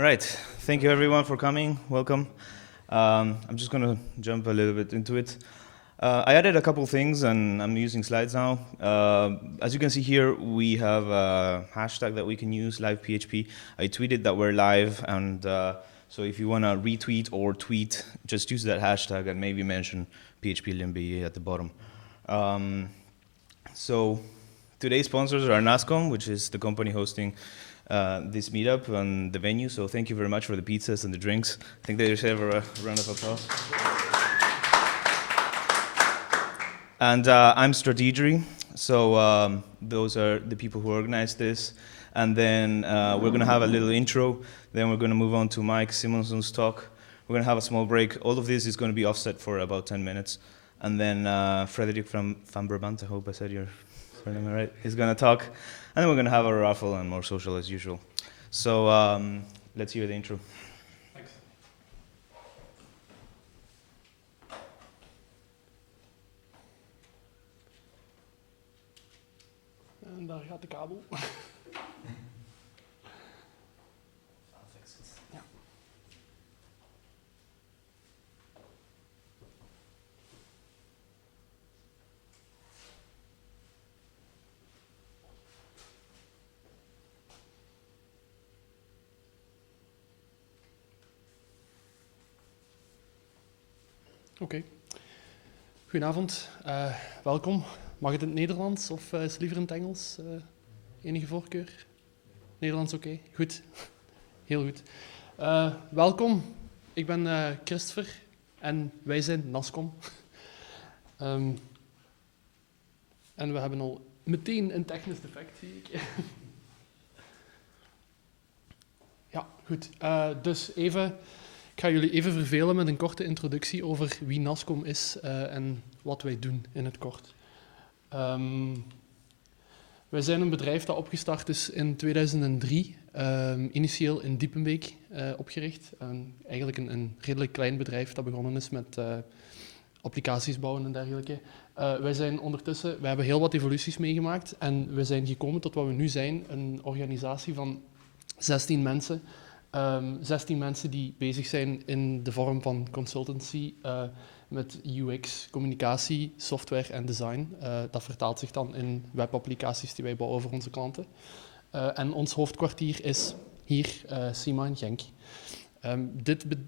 All right, thank you everyone for coming, welcome. I'm just gonna jump a little bit into it. I added a couple things and I'm using slides now. As you can see here, we have a hashtag that we can use, live PHP. I tweeted that we're live, and so if you wanna retweet or tweet, just use that hashtag and maybe mention PHP Limburg at the bottom. So today's sponsors are Nascom, which is the company hosting this meetup and the venue. So thank you very much for the pizzas and the drinks. I think they deserve a round of applause. And I'm Strategery. So those are the people who organized this. And then we're going to have a little intro. Then we're going to move on to Mike Simonson's talk. We're going to have a small break. All of this is going to be offset for about 10 minutes. And then Frederick from Van Brabant, I hope I said your surname right, is going to talk. And then we're going to have a raffle and more social as usual. So let's hear the intro. Thanks. En daar gaat de kabel. Ja. Oké. Goedenavond, welkom. Mag het in het Nederlands of is het liever in het Engels? Enige voorkeur? Nederlands oké? Goed. Heel goed. Welkom, ik ben Christopher en wij zijn Nascom. En we hebben al meteen een technisch defect, zie ik. Ja, goed. Dus even... Ik ga jullie even vervelen met een korte introductie over wie Nascom is en wat wij doen in het kort. Wij zijn een bedrijf dat opgestart is in 2003, initieel in Diepenbeek opgericht. Eigenlijk een redelijk klein bedrijf dat begonnen is met applicaties bouwen en dergelijke. Wij zijn ondertussen, wij hebben heel wat evoluties meegemaakt en we zijn gekomen tot wat we nu zijn, een organisatie van 16 mensen. 16 mensen die bezig zijn in de vorm van consultancy met UX, communicatie, software en design. Dat vertaalt zich dan in webapplicaties die wij bouwen voor onze klanten. En ons hoofdkwartier is hier, Sima in Genk.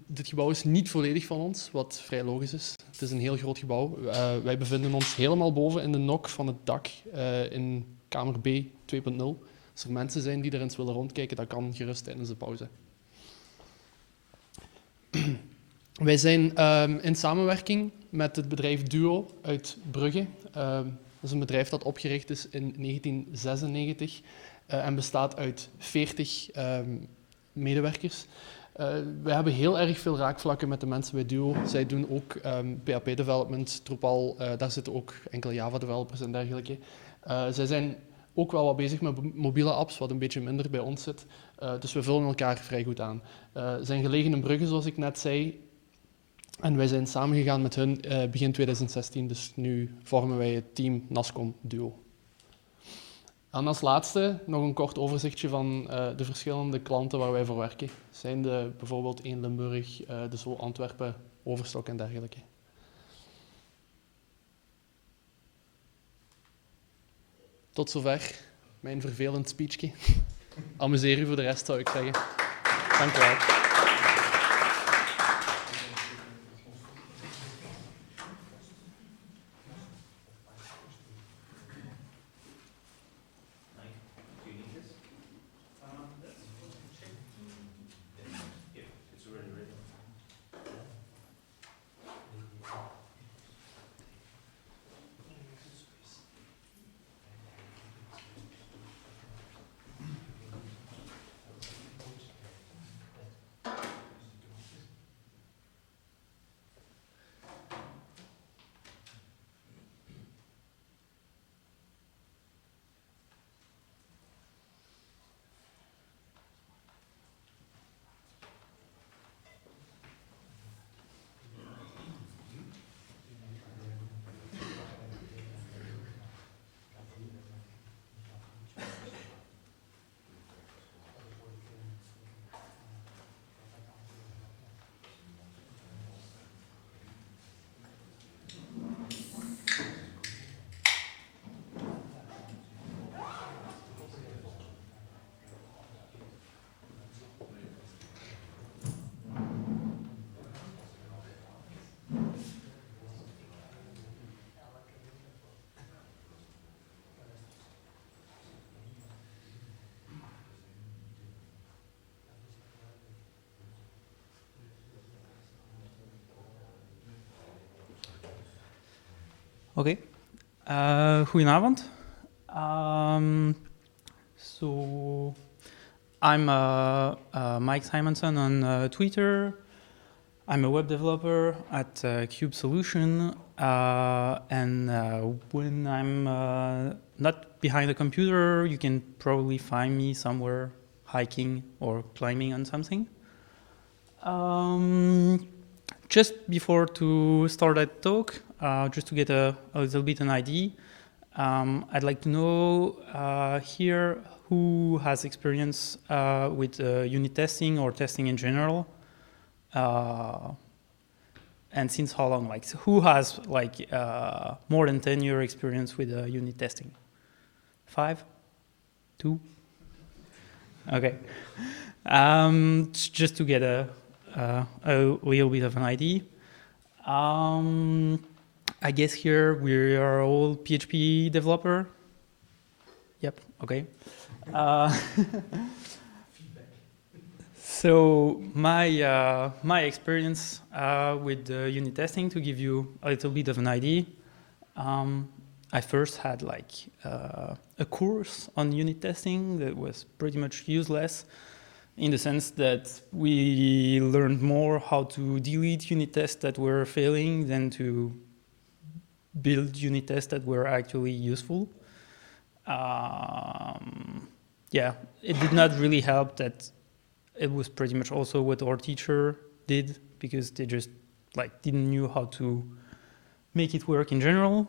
Dit gebouw is niet volledig van ons, wat vrij logisch is. Het is een heel groot gebouw. Wij bevinden ons helemaal boven in de nok van het dak in kamer B 2.0. Als er mensen zijn die er eens willen rondkijken, dat kan gerust tijdens de pauze. Wij zijn in samenwerking met het bedrijf Duo uit Brugge. Dat is een bedrijf dat opgericht is in 1996 en bestaat uit 40 medewerkers. We hebben heel erg veel raakvlakken met de mensen bij Duo. Zij doen ook PHP-development, Drupal, daar zitten ook enkele Java-developers en dergelijke. Zij zijn ook wel wat bezig met mobiele apps, wat een beetje minder bij ons zit. Dus we vullen elkaar vrij goed aan. Ze zijn gelegen in Brugge, zoals ik net zei. En wij zijn samengegaan met hun begin 2016. Dus nu vormen wij het team Nascom Duo. En als laatste nog een kort overzichtje van de verschillende klanten waar wij voor werken. Zijn bijvoorbeeld 1 Limburg, de Zo Antwerpen, Overstok en dergelijke. Tot zover mijn vervelend speechje. Amuseer u voor de rest, zou ik zeggen. Dank u wel. Oké. Goedenavond. So I'm Mike Simonson on Twitter. I'm a web developer at Cube Solution, and when I'm not behind a computer, you can probably find me somewhere hiking or climbing on something. Just before to start that talk, just to get a little bit an idea, I'd like to know here who has experience with unit testing or testing in general, and since how long? Like, who has like more than 10-year experience with unit testing? 5? 2? Okay. Just to get a little bit of an idea. I guess here we are all PHP developer. Yep. Okay. So my experience with unit testing, to give you a little bit of an idea, I first had like a course on unit testing that was pretty much useless, in the sense that we learned more how to delete unit tests that were failing than to build unit tests that were actually useful. Yeah, it did not really help that it was pretty much also what our teacher did, because they just like didn't knew how to make it work in general.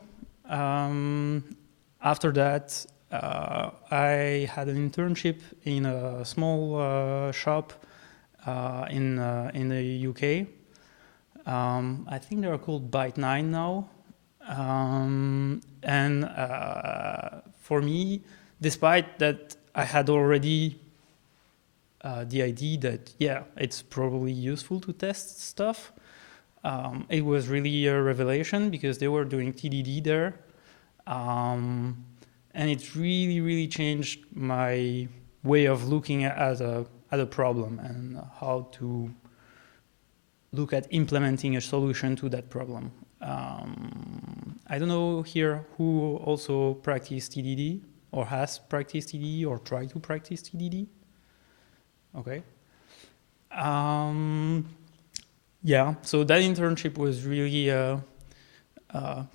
After that, I had an internship in a small shop in the UK. I think they are called Byte9 now. And for me, despite that I had already the idea that, yeah, it's probably useful to test stuff, it was really a revelation, because they were doing TDD there. And it really, really changed my way of looking at a problem and how to look at implementing a solution to that problem. I don't know here who also practiced TDD or has practiced TDD or tried to practice TDD. Okay. Yeah, so that internship was really a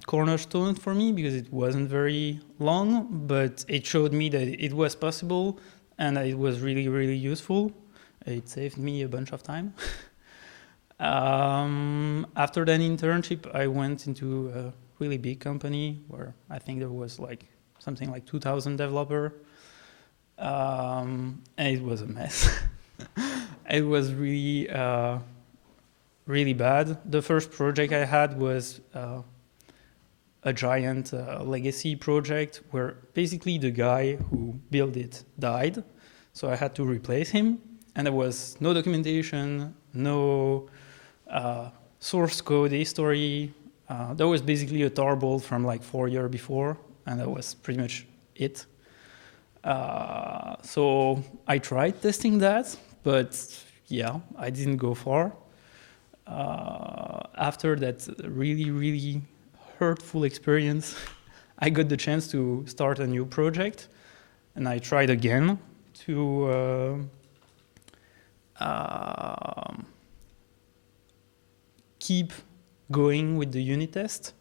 cornerstone for me, because it wasn't very long, but it showed me that it was possible and it was really, really useful. It saved me a bunch of time. After that internship, I went into a really big company where I think there was like something like 2,000 developers, and it was a mess. It was really, really bad. The first project I had was a giant legacy project where basically the guy who built it died, so I had to replace him, and there was no documentation, no source code history. There was basically a tarball from like 4 years before, and that was pretty much it. So I tried testing that, but yeah, I didn't go far. After that really, really hurtful experience, I got the chance to start a new project, and I tried again to keep going with the unit test.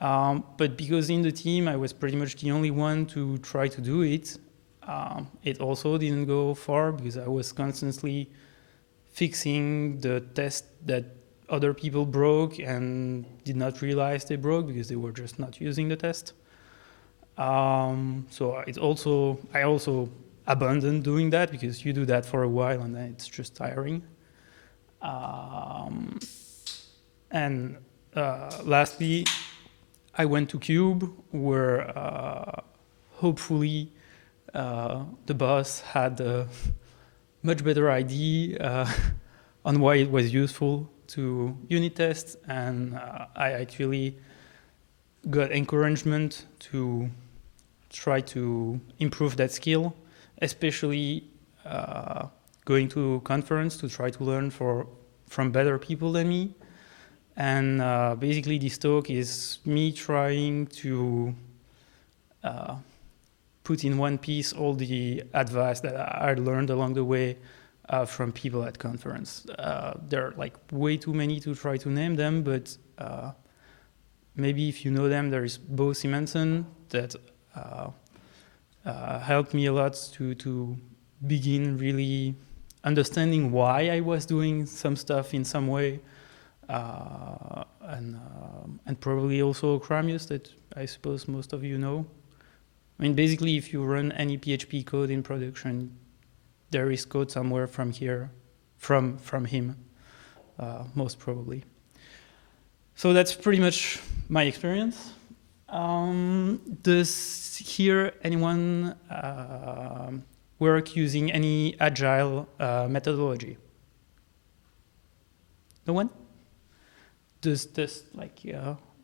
But because in the team I was pretty much the only one to try to do it, it also didn't go far, because I was constantly fixing the test that other people broke and did not realize they broke because they were just not using the test. So I also abandoned doing that, because you do that for a while and then it's just tiring. And lastly, I went to Cube, where hopefully the boss had a much better idea on why it was useful to unit test, and I actually got encouragement to try to improve that skill, especially going to conference to try to learn from better people than me, And basically this talk is me trying to put in one piece all the advice that I learned along the way from people at conference. There are like way too many to try to name them, but maybe if you know them, there is Bo Simonson that helped me a lot to begin really understanding why I was doing some stuff in some way, and probably also Cramius that I suppose most of you know. I mean, basically, if you run any PHP code in production, there is code somewhere from here, from him, most probably. So that's pretty much my experience. Does here anyone work using any agile methodology? No one? Does like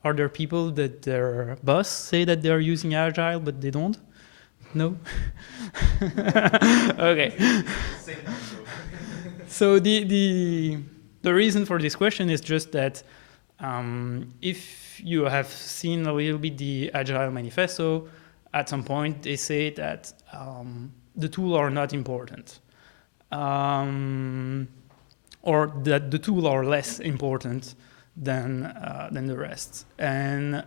are there people that their boss say that they're using agile but they don't? No. Okay. So the reason for this question is just that if you have seen a little bit the Agile Manifesto, at some point they say that the tools are not important, or that the tools are less important than the rest. And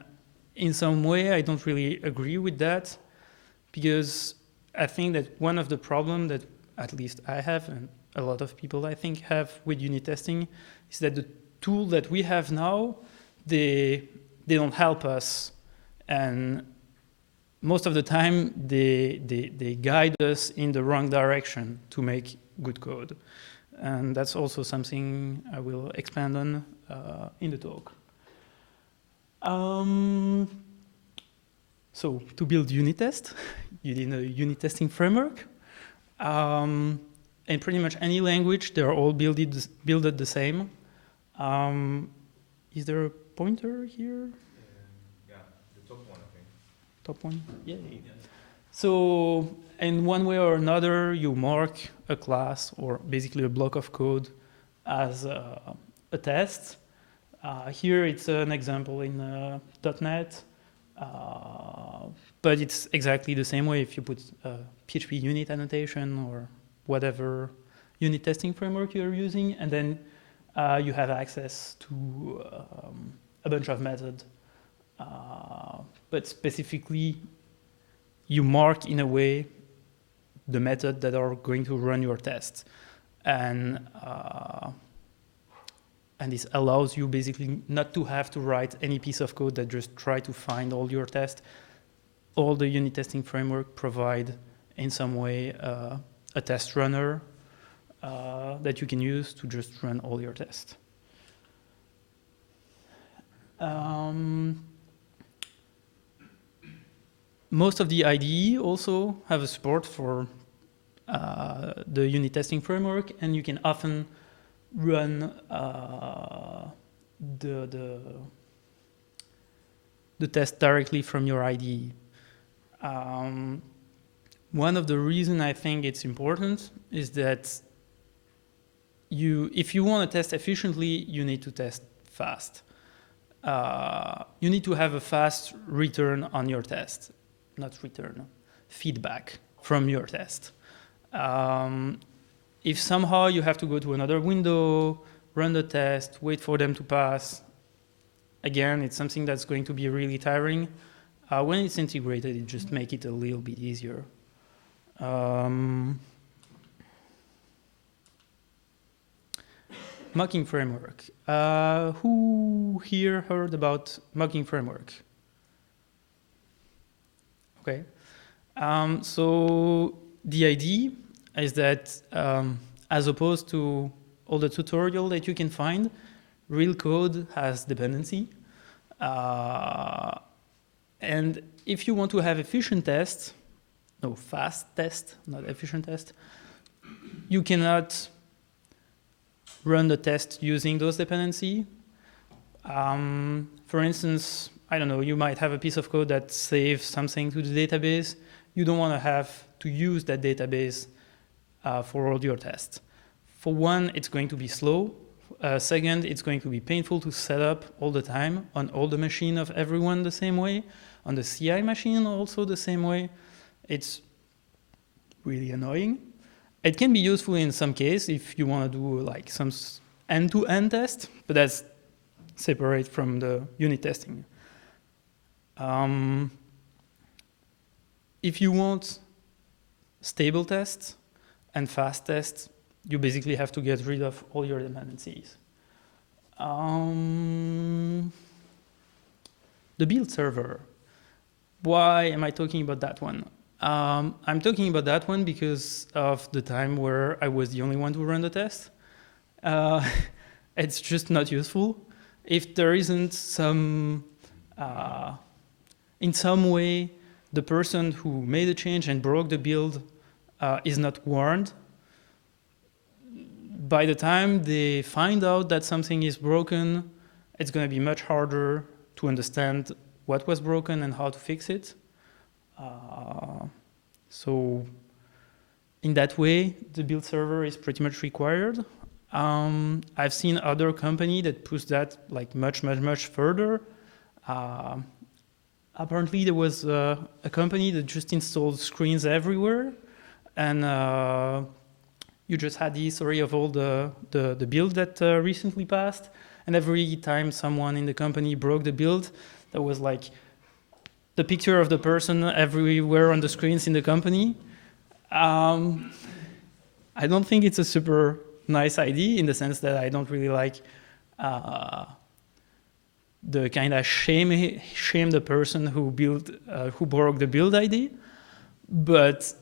in some way, I don't really agree with that, because I think that one of the problems that at least I have, and a lot of people I think have with unit testing, is that the tool that we have now, they don't help us, and most of the time they guide us in the wrong direction to make good code. And that's also something I will expand on in the talk. So to build unit test, you need a unit testing framework. And pretty much any language, they're all builded the same. Is there a pointer here? Yeah, the top one, I think. Top one? Yay. Yeah. So in one way or another, you mark a class or basically a block of code as a test. Here it's an example in .NET, but it's exactly the same way if you put PHP unit annotation or whatever unit testing framework you're using, and then you have access to a bunch of methods. But specifically, you mark in a way the method that are going to run your test. And this allows you basically not to have to write any piece of code that just try to find all your tests. All the unit testing framework provide in some way a test runner that you can use to just run all your tests. Most of the IDE also have a support for the unit testing framework, and you can often run the test directly from your IDE. One of the reasons I think it's important is that if you want to test efficiently, you need to test fast. You need to have a fast return on your test, not return, feedback from your test. If somehow you have to go to another window, run the test, wait for them to pass, again, it's something that's going to be really tiring. When it's integrated, it just makes it a little bit easier. Mocking framework. Who here heard about mocking framework? Okay. So the idea is that as opposed to all the tutorial that you can find, real code has dependency. And if you want to have efficient tests, no, fast test, not efficient test, you cannot run the test using those dependencies. For instance, I don't know, you might have a piece of code that saves something to the database. You don't want to have to use that database for all your tests. For one, it's going to be slow. Second, it's going to be painful to set up all the time on all the machine of everyone the same way, on the CI machine also the same way. It's really annoying. It can be useful in some case if you want to do like some end-to-end test, but that's separate from the unit testing. If you want stable tests and fast tests, you basically have to get rid of all your dependencies. The build server. Why am I talking about that one? I'm talking about that one because of the time where I was the only one to run the test. It's just not useful. If there isn't some, in some way, the person who made a change and broke the build is not warned, by the time they find out that something is broken, it's going to be much harder to understand what was broken and how to fix it. So in that way, the build server is pretty much required. I've seen other companies that push that like much further. Apparently there was a company that just installed screens everywhere, and you just had the history of all the build that recently passed, and every time someone in the company broke the build, there was like the picture of the person everywhere on the screens in the company. I don't think it's a super nice idea in the sense that I don't really like the kind of shame the person who broke the build ID, but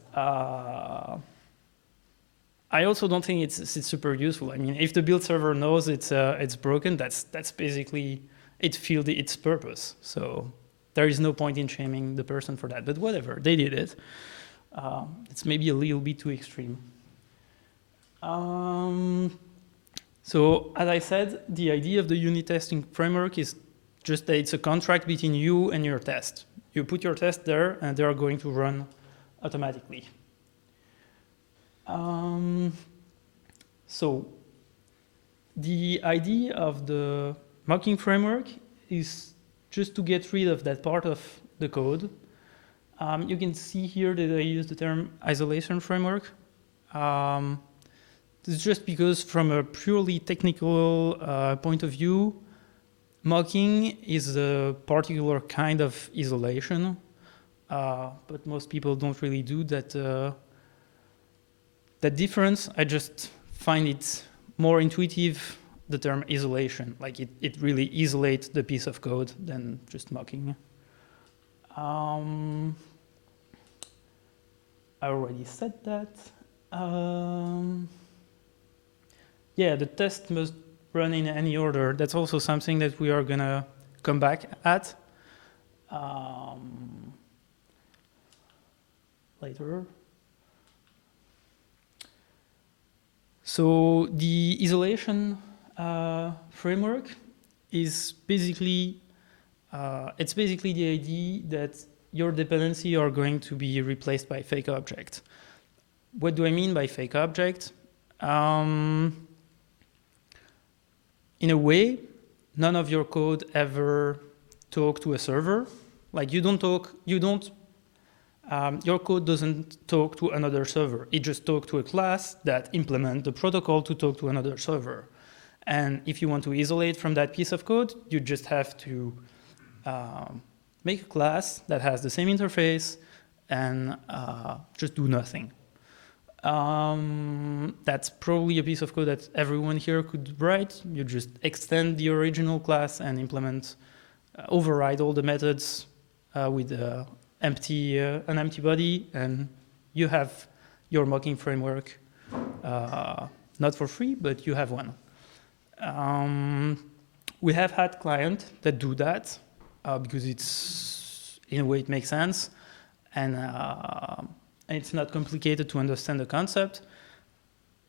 I also don't think it's super useful. I mean, if the build server knows it's broken, that's basically it filled its purpose. So there is no point in shaming the person for that. But whatever, they did it. It's maybe a little bit too extreme. So as I said, the idea of the unit testing framework is just that it's a contract between you and your test. You put your test there, and they are going to run automatically. So the idea of the mocking framework is just to get rid of that part of the code. You can see here that I use the term isolation framework. This is just because from a purely technical point of view, mocking is a particular kind of isolation, but most people don't really do that. That difference, I just find it more intuitive, the term isolation. Like it really isolates the piece of code than just mocking. I already said that. Yeah, the test must run in any order. That's also something that we are gonna come back at later. So the isolation framework is basically it's basically the idea that your dependency are going to be replaced by fake object. What do I mean by fake object? In a way, none of your code ever talk to a server. Like your code doesn't talk to another server. It just talks to a class that implements the protocol to talk to another server. And if you want to isolate from that piece of code, you just have to make a class that has the same interface and just do nothing. That's probably a piece of code that everyone here could write. You just extend the original class and implement, override all the methods with an empty body, and you have your mocking framework. Not for free, but you have one. We have had clients that do that because it's, in a way, it makes sense, and it's not complicated to understand the concept,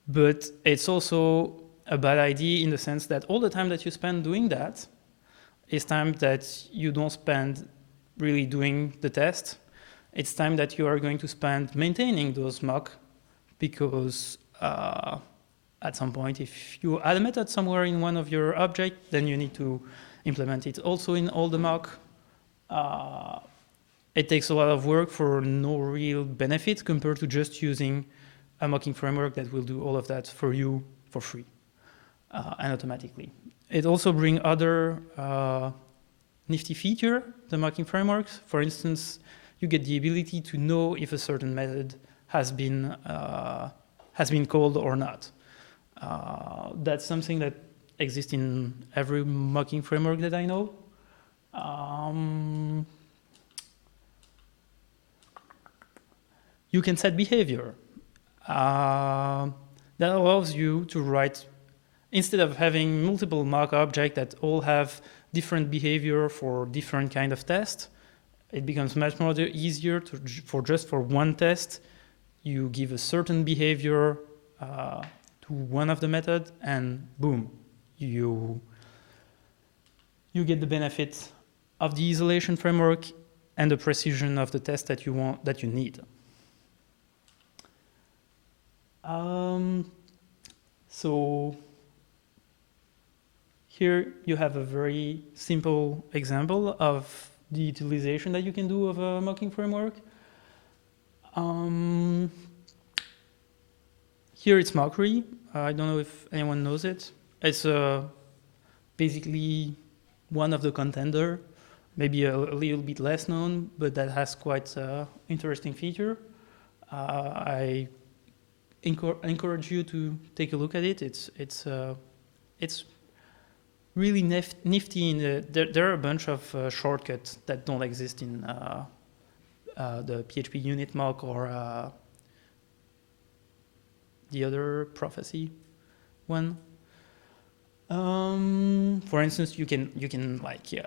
but it's also a bad idea in the sense that all the time that you spend doing that is time that you don't spend really doing the test. It's time that you are going to spend maintaining those mock, because as at some point. If you add a method somewhere in one of your objects, then you need to implement it also in all the mock. It takes a lot of work for no real benefit compared to just using a mocking framework that will do all of that for you for free and automatically. It also brings other nifty feature, the mocking frameworks. For instance, you get the ability to know if a certain method has been called or not. That's something that exists in every mocking framework that I know. You can set behavior. That allows you to write, instead of having multiple mock objects that all have different behavior for different kind of tests, it becomes much more easier for one test, you give a certain behavior to one of the methods, and boom, you get the benefit of the isolation framework and the precision of the test that you need. So here you have a very simple example of the utilization that you can do of a mocking framework. Here it's Mockery. I don't know if anyone knows it. It's basically one of the contender, maybe a little bit less known, but that has quite an interesting feature. I encourage you to take a look at it. It's really nifty. There are a bunch of shortcuts that don't exist in the PHP unit mock or the other prophecy one. For instance, you can like, yeah,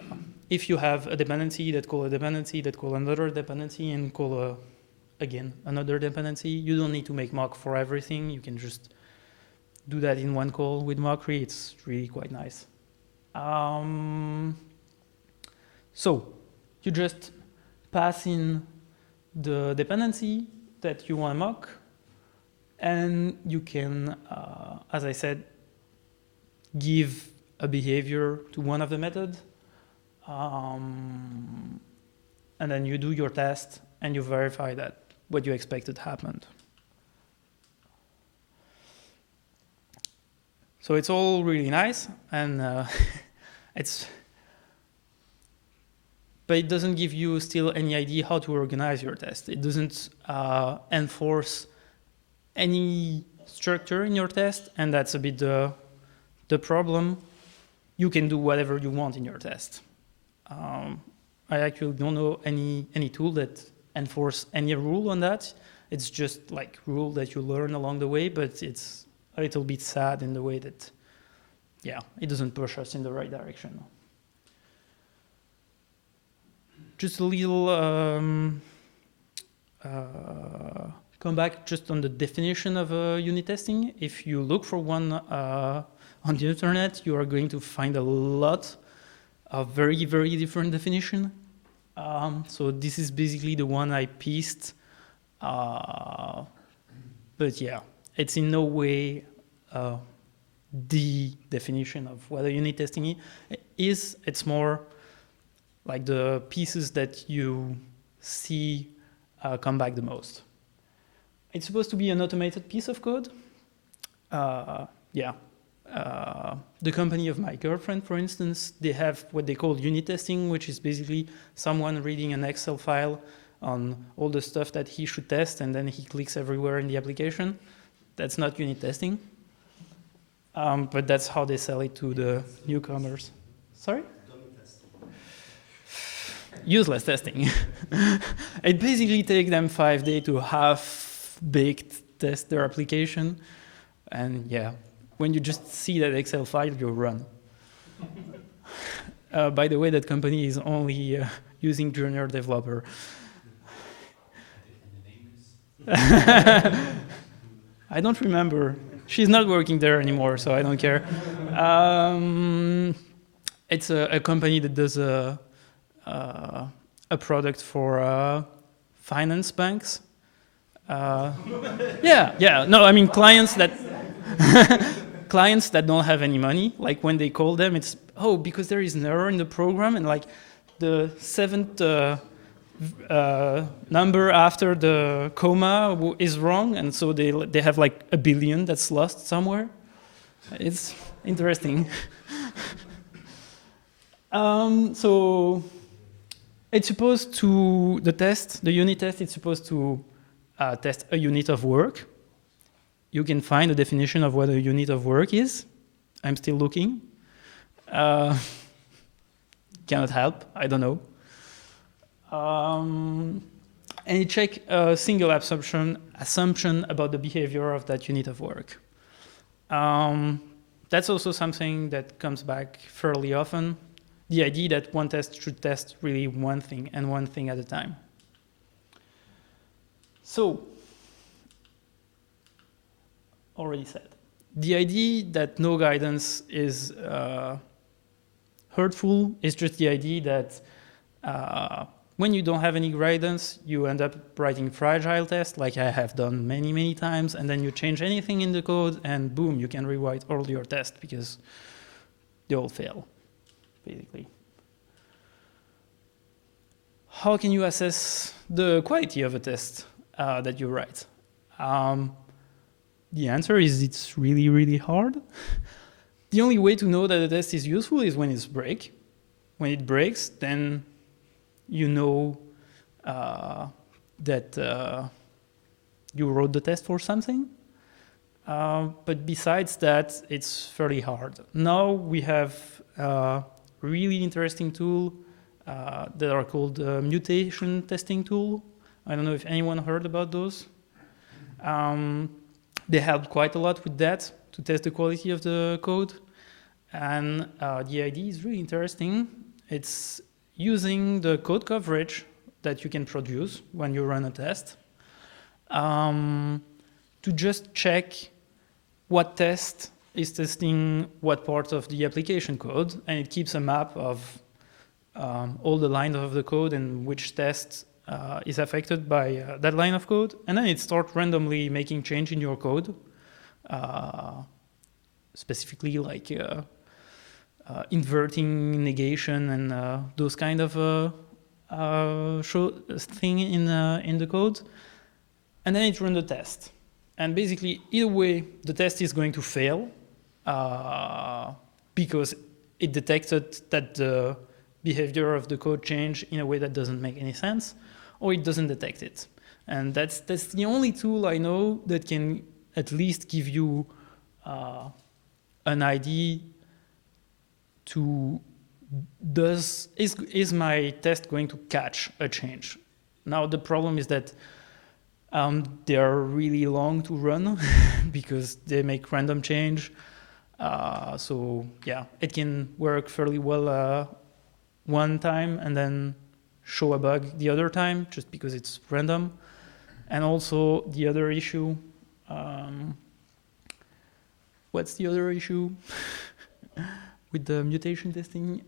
if you have a dependency that call a dependency that call another dependency and call again another dependency, you don't need to make mock for everything. You can just do that in one call with Mockery. It's really quite nice. So you just pass in the dependency that you want to mock, and you can, as I said, give a behavior to one of the methods, and then you do your test and you verify that what you expected happened. So it's all really nice, and but it doesn't give you still any idea how to organize your test. It doesn't enforce any structure in your test, and that's a bit the problem. You can do whatever you want in your test. I actually don't know any tool that enforce any rule on that. It's just like rule that you learn along the way, but it's a little bit sad in the way that, yeah, it doesn't push us in the right direction. Just a little come back just on the definition of unit testing. If you look for one on the internet, you are going to find a lot of very, very different definition. So this is basically the one I pieced. But yeah, it's in no way the definition of what a unit testing is. It's more like the pieces that you see come back the most. It's supposed to be an automated piece of code. Yeah. The company of my girlfriend, for instance, they have what they call unit testing, which is basically someone reading an Excel file on all the stuff that he should test, and then he clicks everywhere in the application. That's not unit testing. But that's how they sell it to the newcomers. Sorry? Useless testing. It basically takes them 5 days to half-baked test their application. And yeah, when you just see that Excel file, you run. By the way, that company is only using junior developer. I don't remember. She's not working there anymore, so I don't care. It's a company that does a product for finance banks. Yeah. No, I mean clients that clients that don't have any money. Like when they call them, it's because there is an error in the program, and like the seventh number after the comma is wrong, and so they have like a billion that's lost somewhere. It's interesting. So it's supposed to, the unit test, it's supposed to test a unit of work. You can find a definition of what a unit of work is. I'm still looking. Cannot help, I don't know. And you check a single assumption about the behavior of that unit of work. That's also something that comes back fairly often. The idea that one test should test really one thing and one thing at a time. So, already said. The idea that no guidance is hurtful is just the idea that when you don't have any guidance, you end up writing fragile tests, like I have done many, many times, and then you change anything in the code, and boom, you can rewrite all your tests because they all fail, basically. How can you assess the quality of a test that you write? The answer is it's really, really hard. The only way to know that a test is useful is when it's break. When it breaks, then you know that you wrote the test for something. But besides that, it's fairly hard. Now we have a really interesting tool that are called mutation testing tool. I don't know if anyone heard about those. They helped quite a lot with that to test the quality of the code. And the idea is really interesting. It's using the code coverage that you can produce when you run a test to just check what test is testing what part of the application code, and it keeps a map of all the lines of the code and which test is affected by that line of code, and then it starts randomly making change in your code, specifically like inverting negation and those kind of thing in the code, and then it runs the test. And basically, either way, the test is going to fail because it detected that the behavior of the code changed in a way that doesn't make any sense, or it doesn't detect it. And that's the only tool I know that can at least give you an idea to is my test going to catch a change? Now the problem is that they are really long to run because they make random change. So yeah, it can work fairly well one time and then show a bug the other time just because it's random. And also the other issue, what's the other issue with the mutation testing?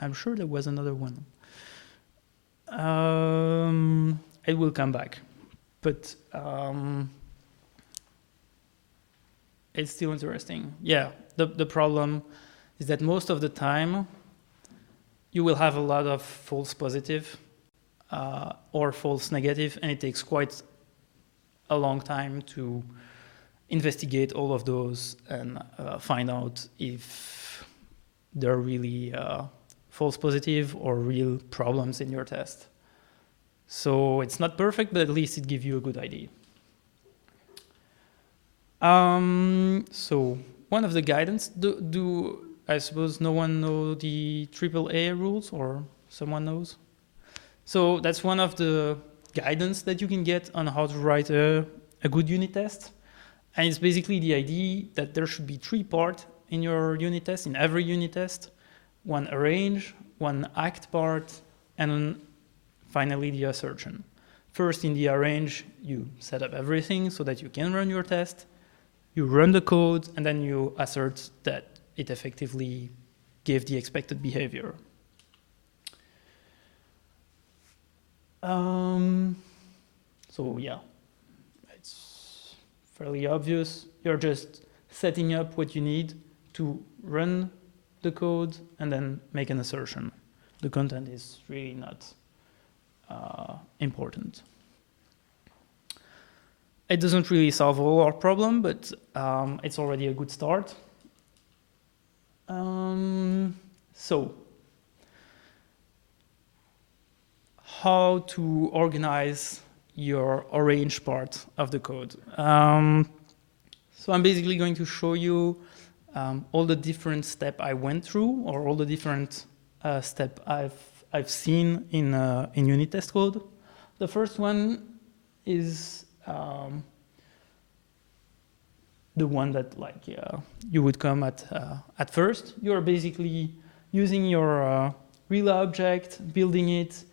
I'm sure there was another one. It will come back, but it's still interesting. Yeah, the problem is that most of the time you will have a lot of false positive or false negative, and it takes quite a long time to investigate all of those and find out if they're really false positive or real problems in your test. So it's not perfect, but at least it gives you a good idea. So one of the guidance, do I suppose no one know the AAA rules, or someone knows? So that's one of the guidance that you can get on how to write a good unit test. And it's basically the idea that there should be 3 parts in your unit test, in every unit test: one arrange, one act part, and finally the assertion. First, in the arrange, you set up everything so that you can run your test. You run the code, and then you assert that it effectively gave the expected behavior. So yeah, it's fairly obvious. You're just setting up what you need to run the code and then make an assertion. The content is really not important. It doesn't really solve all our problem, but it's already a good start. So, how to organize your orange part of the code. So I'm basically going to show you all the different steps I went through, or all the different steps I've seen in unit test code. The first one is the one that you would come at first. You're basically using your real object, building it,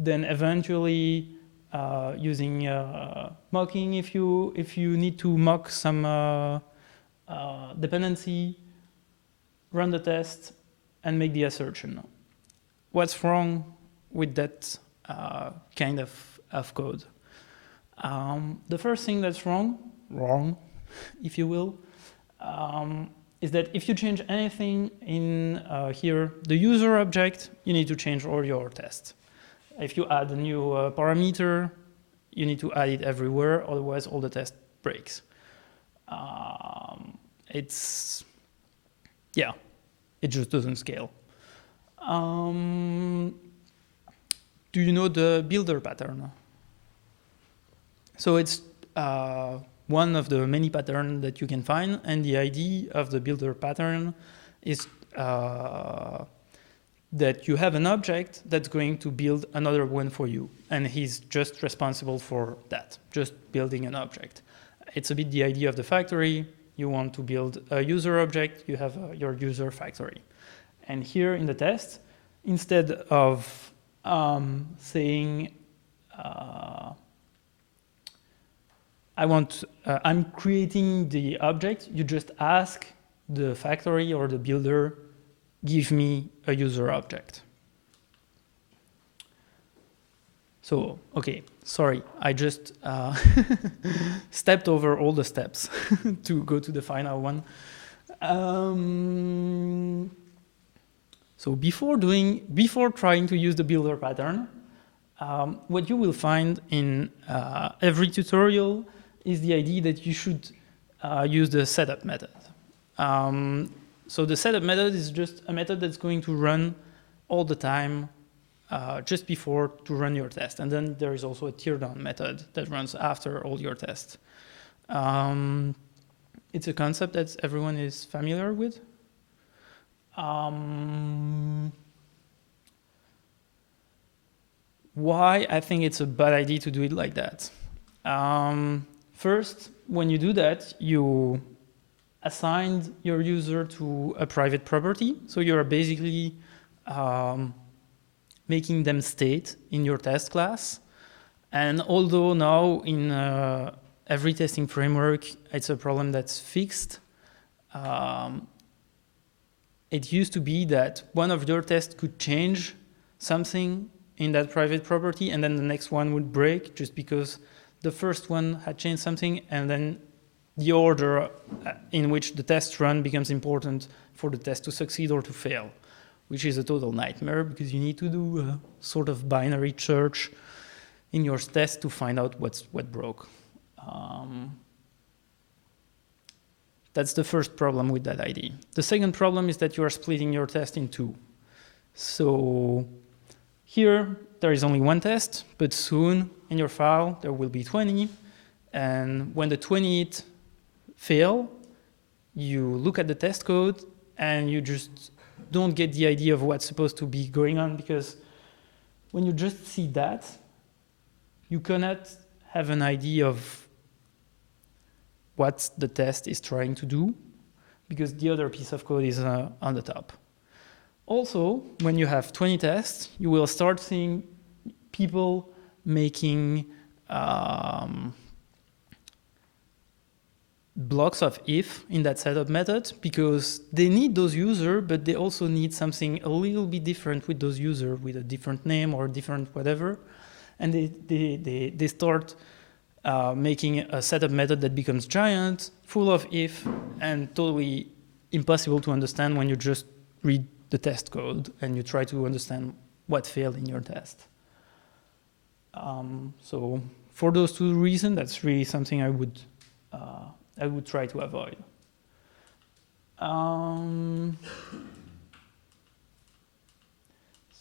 then eventually using mocking if you need to mock some dependency, run the test, and make the assertion. What's wrong with that kind of code? The first thing that's wrong, if you will, is that if you change anything in here, the user object, you need to change all your tests. If you add a new parameter, you need to add it everywhere, otherwise all the test breaks. It just doesn't scale. Do you know the builder pattern? So it's one of the many patterns that you can find, and the idea of the builder pattern is that you have an object that's going to build another one for you, and he's just responsible for that, just building an object. It's a bit the idea of the factory. You want to build a user object, you have your user factory. And here in the test, instead of saying, I'm creating the object, you just ask the factory or the builder, give me a user object. So, okay, sorry, I just stepped over all the steps to go to the final one. So before trying to use the builder pattern, what you will find in every tutorial is the idea that you should use the setup method. So the setup method is just a method that's going to run all the time just before to run your test. And then there is also a teardown method that runs after all your tests. It's a concept that everyone is familiar with. Why I think it's a bad idea to do it like that. First, when you do that, you assigned your user to a private property. So you're basically making them state in your test class. And although now in every testing framework, it's a problem that's fixed, it used to be that one of your tests could change something in that private property, and then the next one would break just because the first one had changed something, and then the order in which the test run becomes important for the test to succeed or to fail, which is a total nightmare because you need to do a sort of binary search in your test to find out what broke. That's the first problem with that idea. The second problem is that you are splitting your test in two. So here, there is only one test, but soon in your file, there will be 20. And when the 20th fail, you look at the test code and you just don't get the idea of what's supposed to be going on, because when you just see that, you cannot have an idea of what the test is trying to do, because the other piece of code is on the top. Also, when you have 20 tests, you will start seeing people blocks of if in that setup method, because they need those users, but they also need something a little bit different with those users, with a different name or different whatever. And they start making a setup method that becomes giant, full of if, and totally impossible to understand when you just read the test code and you try to understand what failed in your test. So for those two reasons, that's really something I would try to avoid.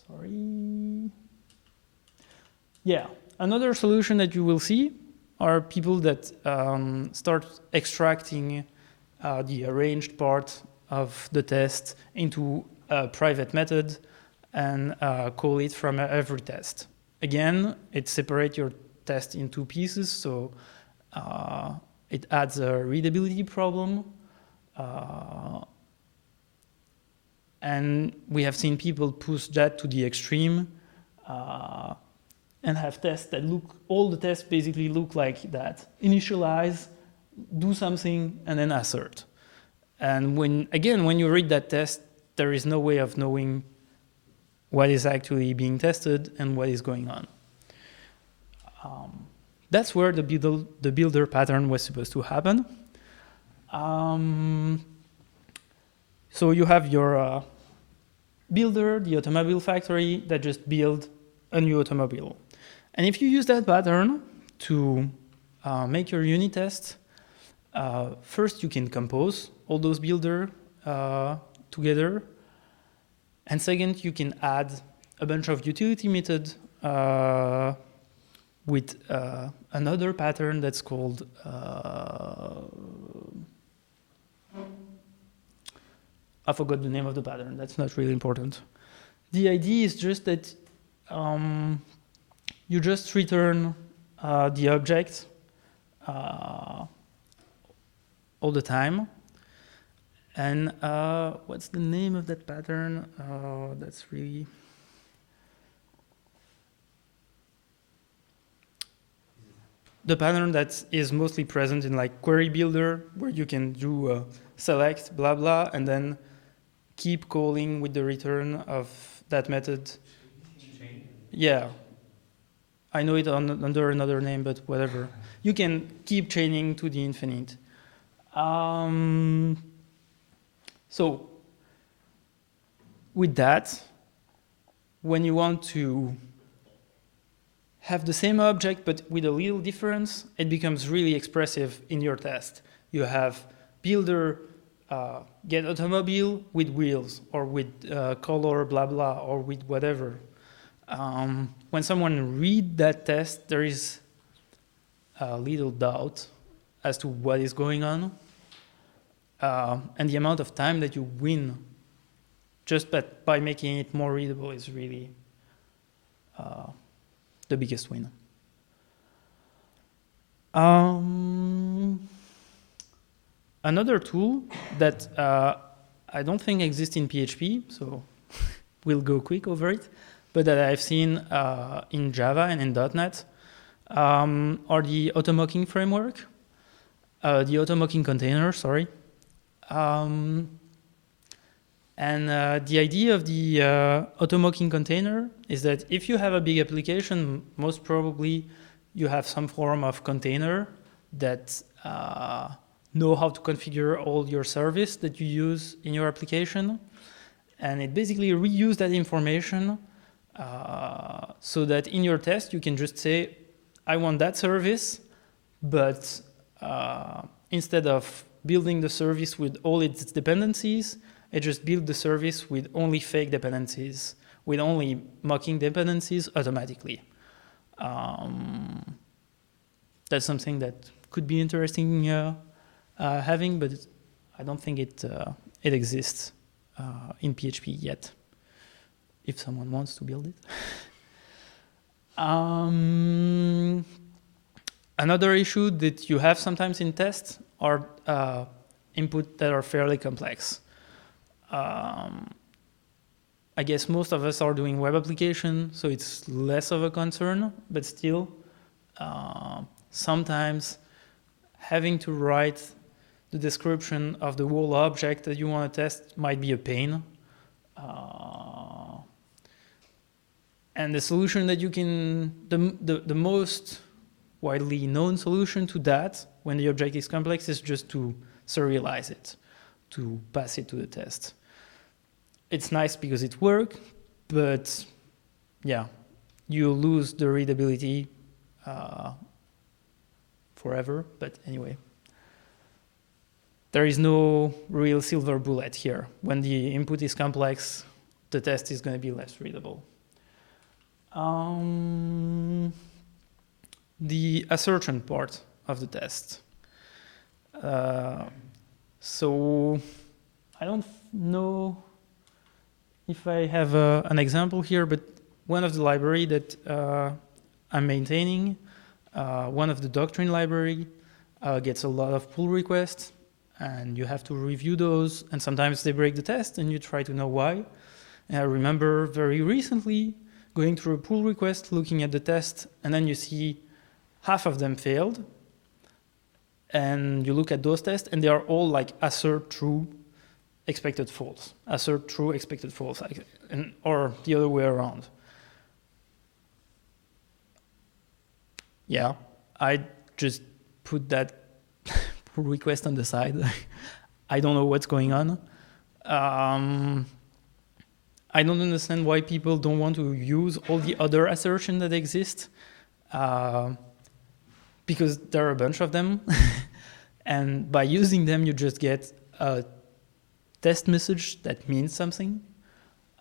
Sorry. Yeah, another solution that you will see are people that start extracting the arranged part of the test into a private method and call it from every test. Again, it separates your test in two pieces, so it adds a readability problem. And we have seen people push that to the extreme and have tests that all the tests basically look like that. Initialize, do something, and then assert. And when you read that test, there is no way of knowing what is actually being tested and what is going on. That's where the builder pattern was supposed to happen. So you have your builder, the automobile factory, that just build a new automobile. And if you use that pattern to make your unit test, first you can compose all those builders together. And second, you can add a bunch of utility methods with another pattern that's called I forgot the name of the pattern. That's not really important. The idea is just that you just return the object all the time. And what's the name of that pattern? That's really... The pattern that is mostly present in like query builder, where you can do select, blah, blah, and then keep calling with the return of that method. Yeah. I know it under another name, but whatever. You can keep chaining to the infinite. So with that, when you want to have the same object but with a little difference, it becomes really expressive in your test. You have builder get automobile with wheels or with color, blah, blah, or with whatever. When someone reads that test, there is a little doubt as to what is going on. And the amount of time that you win just by making it more readable is really the biggest win. Another tool that I don't think exists in PHP, so we'll go quick over it, but that I've seen in Java and in .NET are the automocking framework, the automocking container, sorry. And the idea of the automocking container is that if you have a big application, most probably you have some form of container that know how to configure all your service that you use in your application. And it basically reuse that information so that in your test you can just say, I want that service, but instead of building the service with all its dependencies, I just build the service with only fake dependencies, with only mocking dependencies automatically. That's something that could be interesting having, but I don't think it exists in PHP yet, if someone wants to build it. Another issue that you have sometimes in tests are input that are fairly complex. I guess most of us are doing web application, so it's less of a concern, but still, sometimes having to write the description of the whole object that you want to test might be a pain. And the solution that you can, the most widely known solution to that, when the object is complex, is just to serialize it, to pass it to the test. It's nice because it works, but yeah, you lose the readability forever. But anyway, there is no real silver bullet here. When the input is complex, the test is going to be less readable. The assertion part of the test. So I don't know if I have an example here, but one of the library that I'm maintaining, one of the doctrine library, gets a lot of pull requests, and you have to review those, and sometimes they break the test, and you try to know why. And I remember very recently going through a pull request, looking at the test, and then you see half of them failed, and you look at those tests, and they are all like assert true, expected false, assert true, expected false, or the other way around. Yeah, I just put that pull request on the side. I don't know what's going on. I don't understand why people don't want to use all the other assertions that exist, because there are a bunch of them. And by using them, you just get a test message that means something.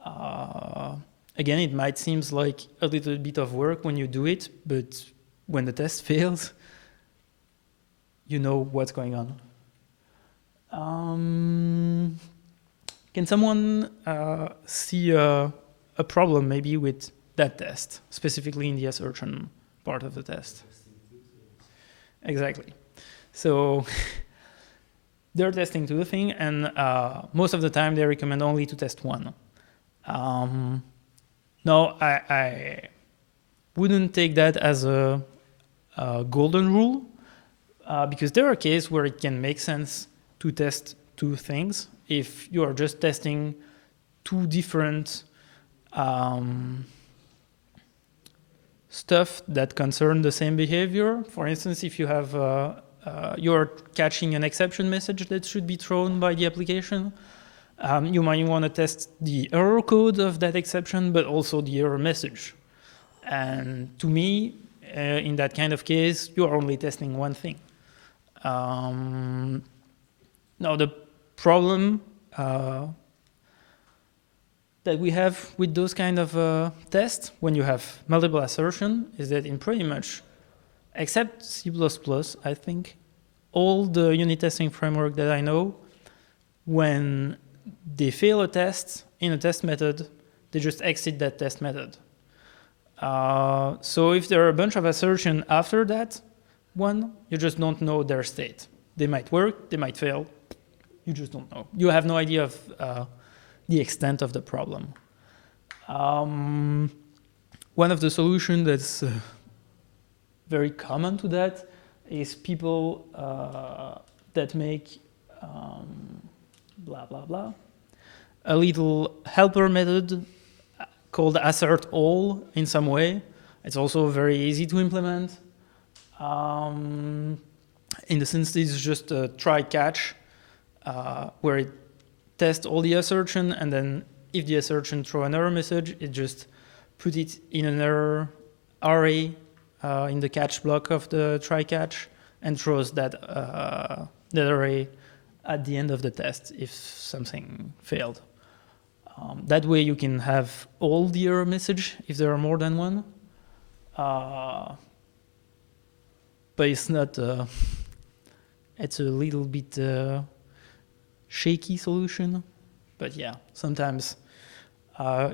Again, it might seem like a little bit of work when you do it, but when the test fails, you know what's going on. Can someone see a problem maybe with that test, specifically in the assertion part of the test? Exactly. So they're testing two things, and most of the time they recommend only to test one. No, I wouldn't take that as a golden rule, because there are cases where it can make sense to test two things. If you are just testing two different stuff that concern the same behavior, for instance, if you have you're catching an exception message that should be thrown by the application, you might want to test the error code of that exception, but also the error message. And to me, in that kind of case, you are only testing one thing. Now, the problem that we have with those kind of tests, when you have multiple assertion, is that in pretty much, except C++, I think, all the unit testing framework that I know, when they fail a test in a test method, they just exit that test method. So if there are a bunch of assertions after that one, you just don't know their state. They might work, they might fail. You just don't know. You have no idea of the extent of the problem. One of the solutions that's very common to that is people that make blah, blah, blah, a little helper method called assert all in some way. It's also very easy to implement. In the sense, it's just a try catch where it tests all the assertion, and then if the assertion throw an error message, it just put it in an error array in the catch block of the try catch and throws that that array at the end of the test if something failed. That way you can have all the error message if there are more than one. But it's not, it's a little bit shaky solution. But yeah, sometimes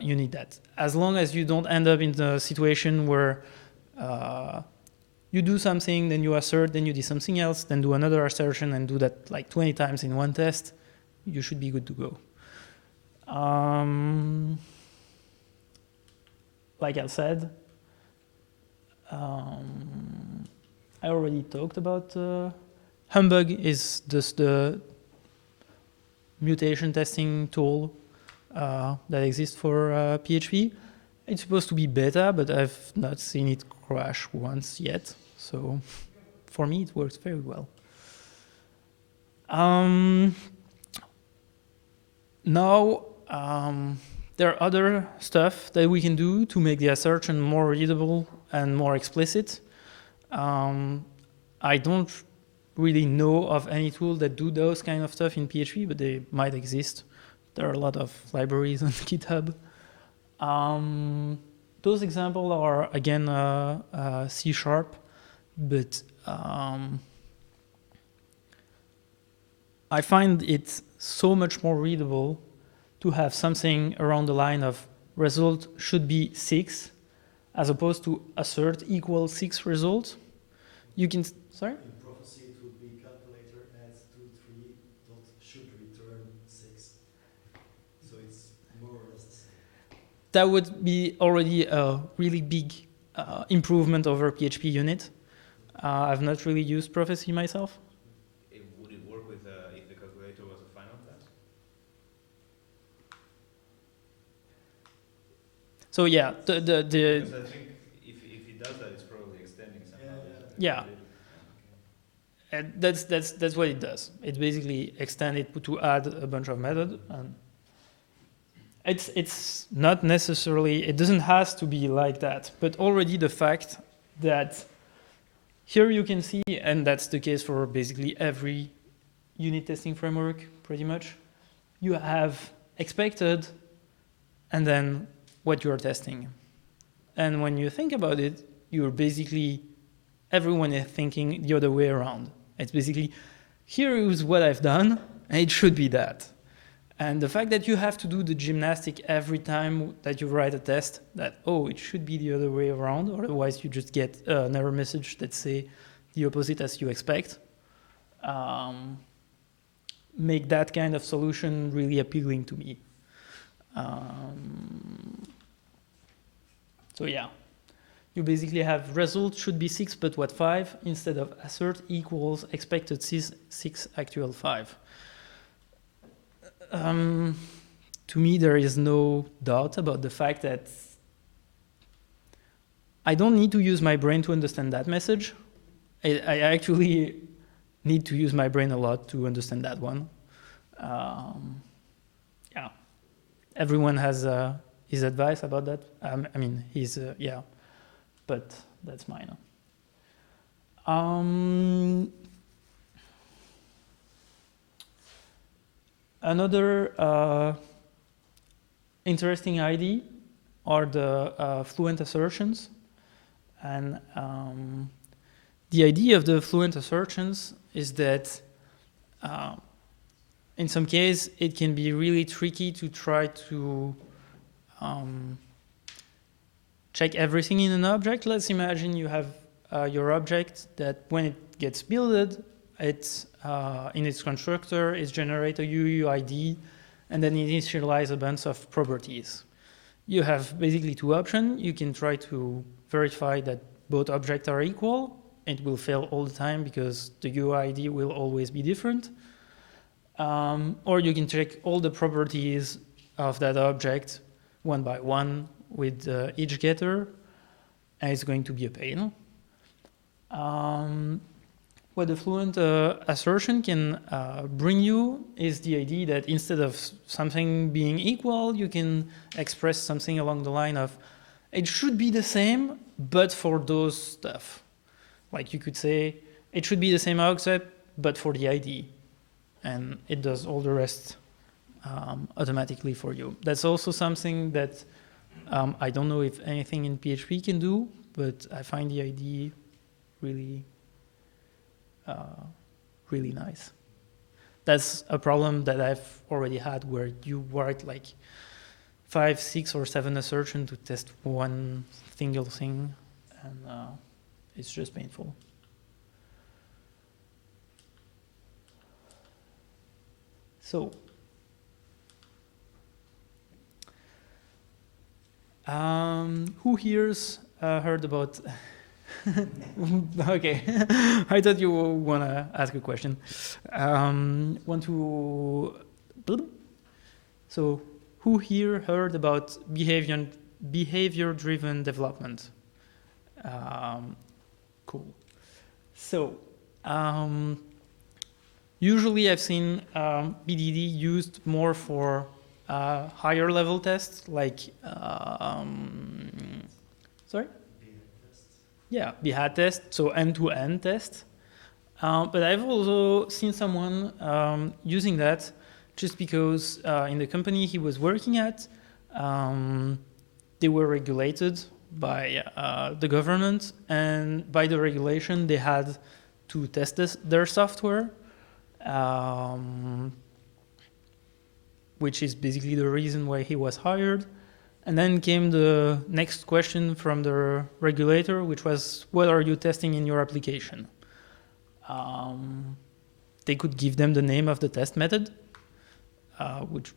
you need that. As long as you don't end up in the situation where you do something, then you assert, then you do something else, then do another assertion and do that like 20 times in one test, you should be good to go. Like I said, I already talked about Humbug is just the mutation testing tool that exists for PHP. It's supposed to be beta, but I've not seen it crash once yet. So for me, it works very well. Now, there are other stuff that we can do to make the assertion more readable and more explicit. I don't really know of any tool that do those kind of stuff in PHP, but they might exist. There are a lot of libraries on GitHub. Those examples are, again, C#, but I find it so much more readable to have something around the line of result should be 6, as opposed to assert equals 6 result. You can, sorry? In prophecy, it would be calculator adds 2, 3, dot should return 6. So it's more or less the same. That would be already a really big improvement over PHP unit. I've not really used prophecy myself. Would it work with if the calculator was a final class? So yeah, Because I think if it does that, it's probably extending somehow. Yeah. And that's what it does. It basically extends it to add a bunch of methods. And it's not necessarily, it doesn't have to be like that, but already the fact that here you can see, and that's the case for basically every unit testing framework, pretty much, you have expected and then what you're testing. And when you think about it, you're basically, everyone is thinking the other way around. It's basically, here is what I've done, and it should be that. And the fact that you have to do the gymnastic every time that you write a test, that, oh, it should be the other way around, otherwise you just get an error message that say the opposite as you expect, make that kind of solution really appealing to me. So yeah, you basically have result should be 6, but what 5, instead of assert equals expected 6 actual 5. To me, there is no doubt about the fact that I don't need to use my brain to understand that message. I actually need to use my brain a lot to understand that one. Yeah, everyone has his advice about that. I mean, his, yeah, but that's mine. Another interesting idea are the fluent assertions. And the idea of the fluent assertions is that in some case it can be really tricky to try to check everything in an object. Let's imagine you have your object that when it gets builded, it's in its constructor, it generates a UUID, and then it initializes a bunch of properties. You have basically two options. You can try to verify that both objects are equal. It will fail all the time because the UUID will always be different. Or you can check all the properties of that object one by one with each getter, and it's going to be a pain. What the fluent assertion can bring you is the idea that instead of something being equal, you can express something along the line of, it should be the same, but for those stuff. Like you could say, it should be the same object, but for the ID. And it does all the rest automatically for you. That's also something that I don't know if anything in PHP can do, but I find the idea really really nice. That's a problem that I've already had where you write like 5, 6, or 7 assertions to test one single thing, and it's just painful. So, who here's heard about Okay, I thought you want to ask a question. Want to... So, who here heard about behavior-driven development? Cool. So, usually I've seen BDD used more for higher level tests, like, sorry? Yeah, BHAT test, so end-to-end test. But I've also seen someone using that just because in the company he was working at, they were regulated by the government, and by the regulation they had to test their software, which is basically the reason why he was hired. And then came the next question from the regulator, which was, what are you testing in your application? They could give them the name of the test method, which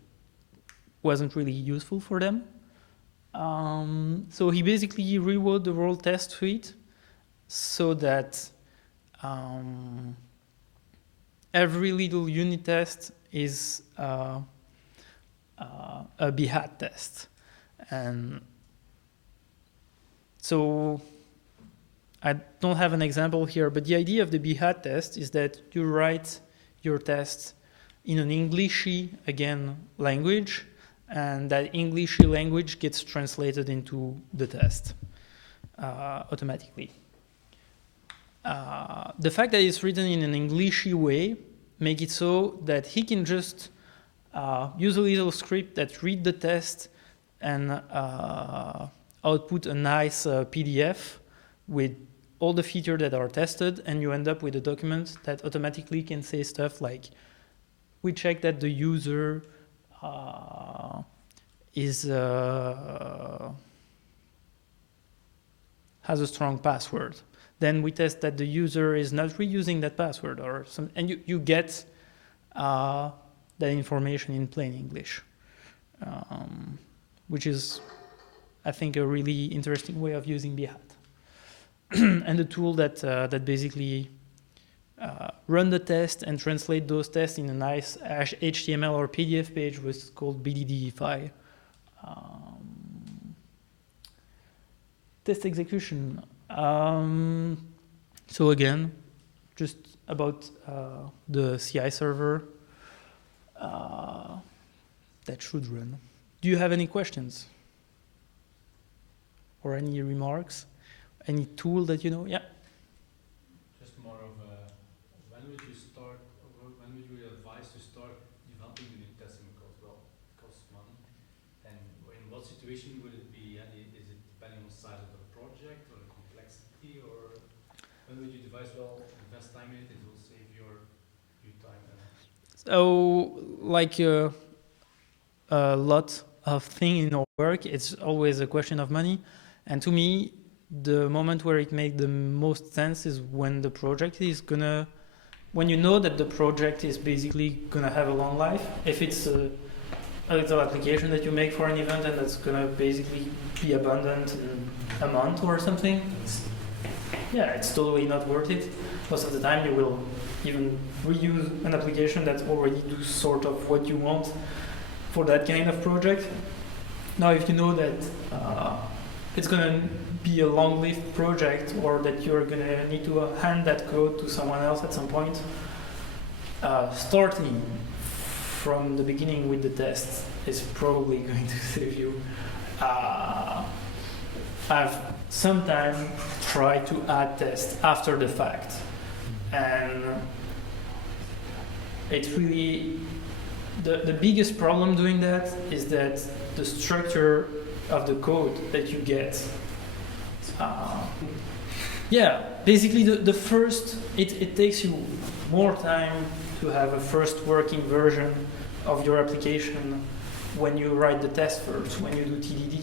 wasn't really useful for them. So he basically rewrote the whole test suite so that every little unit test is a BHAT test. And so I don't have an example here, but the idea of the BHAT test is that you write your test in an Englishy, again, language, and that Englishy language gets translated into the test automatically. The fact that it's written in an Englishy way makes it so that he can just use a little script that read the test and output a nice PDF with all the features that are tested, and you end up with a document that automatically can say stuff like, we check that the user has a strong password. Then we test that the user is not reusing that password, or some, and you get that information in plain English, which is, I think, a really interesting way of using BHAT. And the tool that basically run the test and translate those tests in a nice HTML or PDF page was called BDDify. Test execution. So again, just about the CI server that should run. Do you have any questions? Or any remarks? Any tool that you know? Yeah. Just more of a, when would you start, or when would you advise to start developing the new testing code? Well, it costs money. And in what situation would it be? Is it depending on the size of the project or the complexity? Or when would you advise, well, invest time in it, it will save your time? So, like a lot of things in our work, it's always a question of money. And to me, the moment where it makes the most sense is when the project is gonna, when you know that the project is basically gonna have a long life. If it's a little application that you make for an event and that's gonna basically be abandoned in a month or something, yeah, it's totally not worth it. Most of the time you will even reuse an application that already do sort of what you want for that kind of project. Now, if you know that it's gonna be a long-lived project, or that you're gonna need to hand that code to someone else at some point, starting from the beginning with the test is probably going to save you. I've sometimes tried to add tests after the fact, and it's really the biggest problem doing that is that the structure of the code that you get. Yeah, basically the first, it takes you more time to have a first working version of your application when you write the test first, when you do TDD.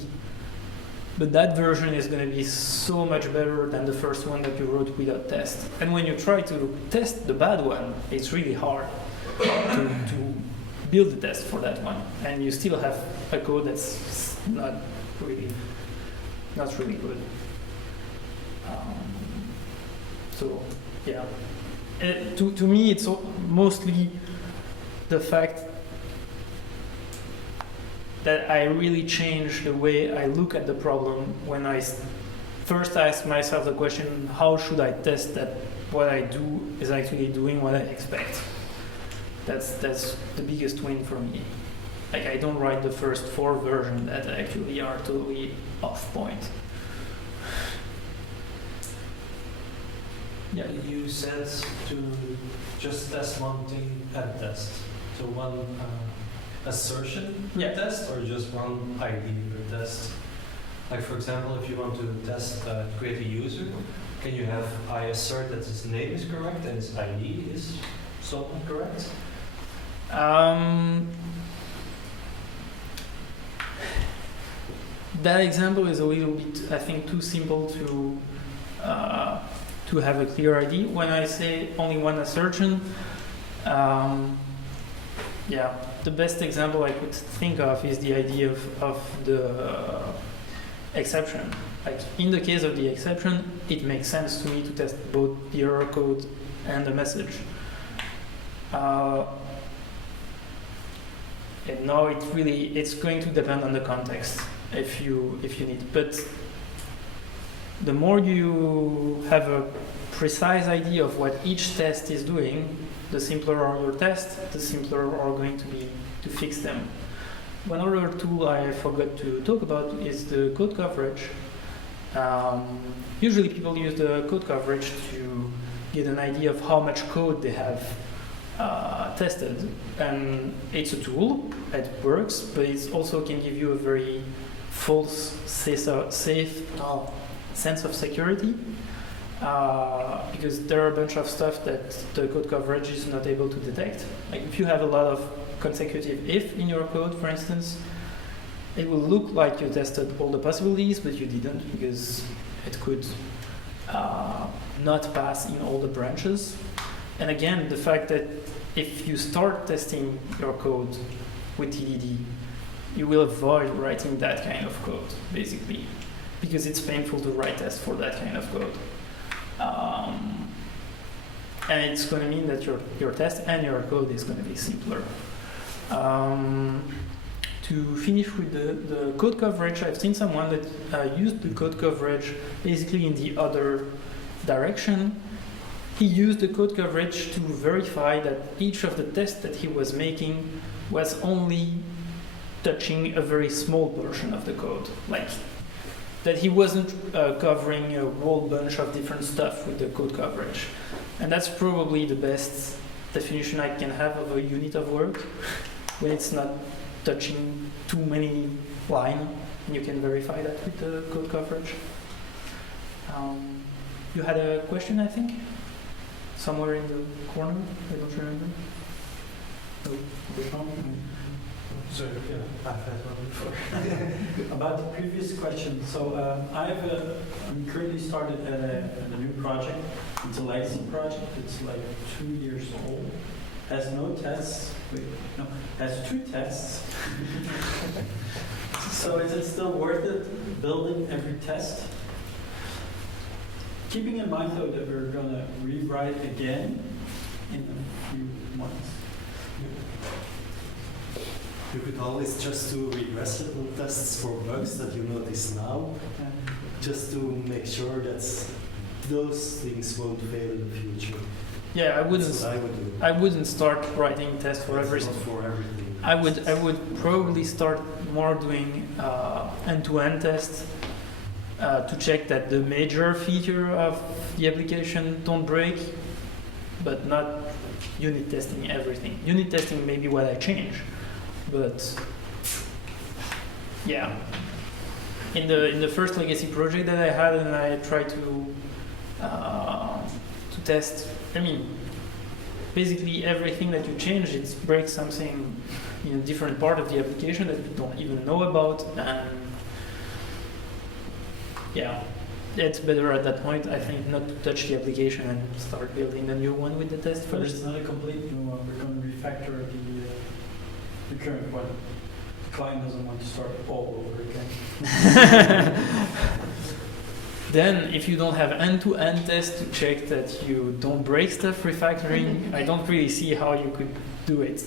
But that version is going to be so much better than the first one that you wrote without test. And when you try to test the bad one, it's really hard to build the test for that one. And you still have a code that's not really good. So yeah, to me it's mostly the fact that I really changed the way I look at the problem when I first ask myself the question, how should I test that what I do is actually doing what I expect? That's the biggest win for me. Like, I don't write the first 4 versions that actually are totally off point. Yeah, you said to just test one thing at test. So one assertion per Yeah. test, or just one ID per test? Like, for example, if you want to test create a user, can you have I assert that his name is correct and his ID is so correct? That example is a little bit, I think, too simple to have a clear idea. When I say only one assertion, yeah, the best example I could think of is the idea of the exception. Like, in the case of the exception, it makes sense to me to test both the error code and the message. And now it's going to depend on the context if you need. But the more you have a precise idea of what each test is doing, the simpler are your tests, the simpler are going to be to fix them. One other tool I forgot to talk about is the code coverage. Usually people use the code coverage to get an idea of how much code they have tested, and it's a tool, it works, but it also can give you a very false safe sense of security, because there are a bunch of stuff that the code coverage is not able to detect. Like, if you have a lot of consecutive if in your code, for instance, it will look like you tested all the possibilities, but you didn't, because it could not pass in all the branches. And again, the fact that if you start testing your code with TDD, you will avoid writing that kind of code, basically, because it's painful to write tests for that kind of code. And it's going to mean that your test and your code is going to be simpler. To finish with the code coverage, I've seen someone that used the code coverage basically in the other direction. He used the code coverage to verify that each of the tests that he was making was only touching a very small portion of the code. Like, that he wasn't covering a whole bunch of different stuff with the code coverage. And that's probably the best definition I can have of a unit of work, when it's not touching too many lines, and you can verify that with the code coverage. You had a question, I think? Somewhere in the corner, I don't remember. So, yeah, I've had one before. About the previous question, so I'm currently started a new project. It's a legacy project. It's like 2 years old. Has no tests. Has 2 tests. So is it still worth it building every test? Keeping in mind though that we're gonna rewrite again in a few months. You could always just do regressive tests for bugs that you notice now, just to make sure that those things won't fail in the future. Yeah, I wouldn't. That's what I would do. I wouldn't start writing tests for That's everything. not for everything. I would probably start more doing end-to-end tests to check that the major feature of the application don't break, but not unit testing everything. Unit testing may be what I change, but yeah. In the first legacy project that I had, and I tried to test. I mean, basically everything that you change, it breaks something in a different part of the application that you don't even know about, and yeah, it's better at that point, I think, not to touch the application and start building a new one with the test But first. it's not a complete new one. We're going to refactor the current one. The client doesn't want to start all over again. Then, if you don't have end-to-end tests to check that you don't break stuff refactoring, I don't really see how you could do it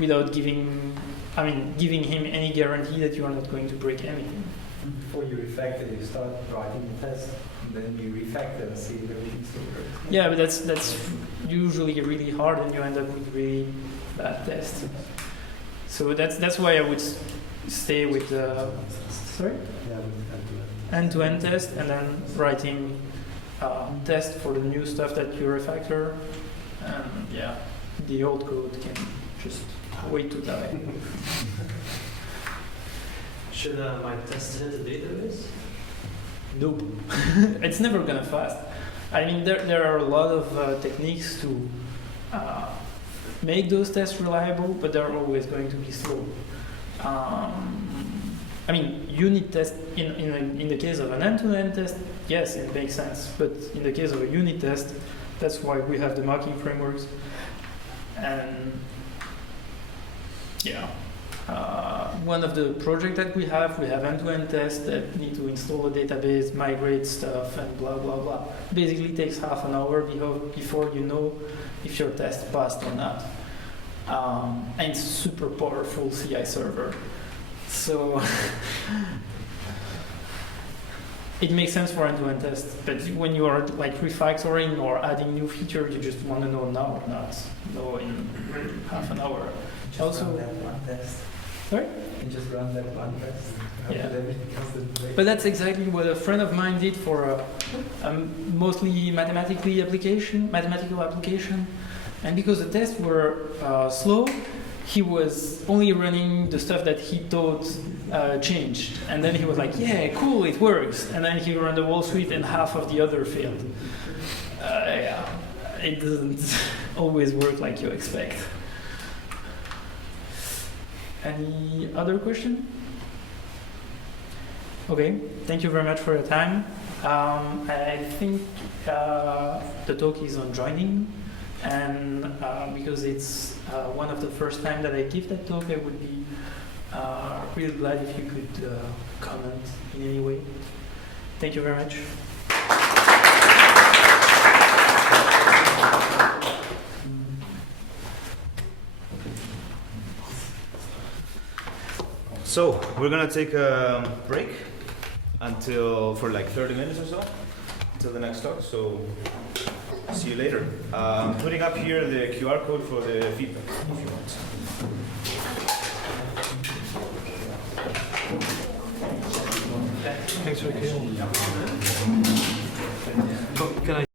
without giving him any guarantee that you are not going to break anything. Before you refactor, you start writing the test, and then you refactor and see if everything's still works. Yeah, but that's usually really hard, and you end up with really bad tests. So that's why I would stay with the end-to-end test, and then writing test for the new stuff that you refactor, and yeah, the old code can just wait to die. Should my test hit the database? Nope. It's never gonna fast. I mean, there are a lot of techniques to make those tests reliable, but they're always going to be slow. I mean, unit test, in the case of an end-to-end test, yes, it makes sense. But in the case of a unit test, that's why we have the mocking frameworks. And yeah. One of the projects that we have end-to-end tests that need to install a database, migrate stuff, and blah, blah, blah. Basically takes half an hour before you know if your test passed or not. And it's super powerful CI server. So it makes sense for end-to-end tests, but when you are like refactoring or adding new features, you just want to know now or not. Know in half an hour. Just Also, run that one test. Sorry? And just run that one test. Hope Yeah. that everything doesn't break. But that's exactly what a friend of mine did for a mostly mathematical application. And because the tests were slow, he was only running the stuff that he thought changed. And then he was like, yeah, cool, it works. And then he ran the whole suite and half of the other failed. Yeah, it doesn't always work like you expect. Any other question? Okay, thank you very much for your time. I think the talk is on joining, and because it's one of the first time that I give that talk, I would be really glad if you could comment in any way. Thank you very much. So we're gonna take a break for like 30 minutes or so until the next talk. So see you later. I'm putting up here the QR code for the feedback if you want. Thanks for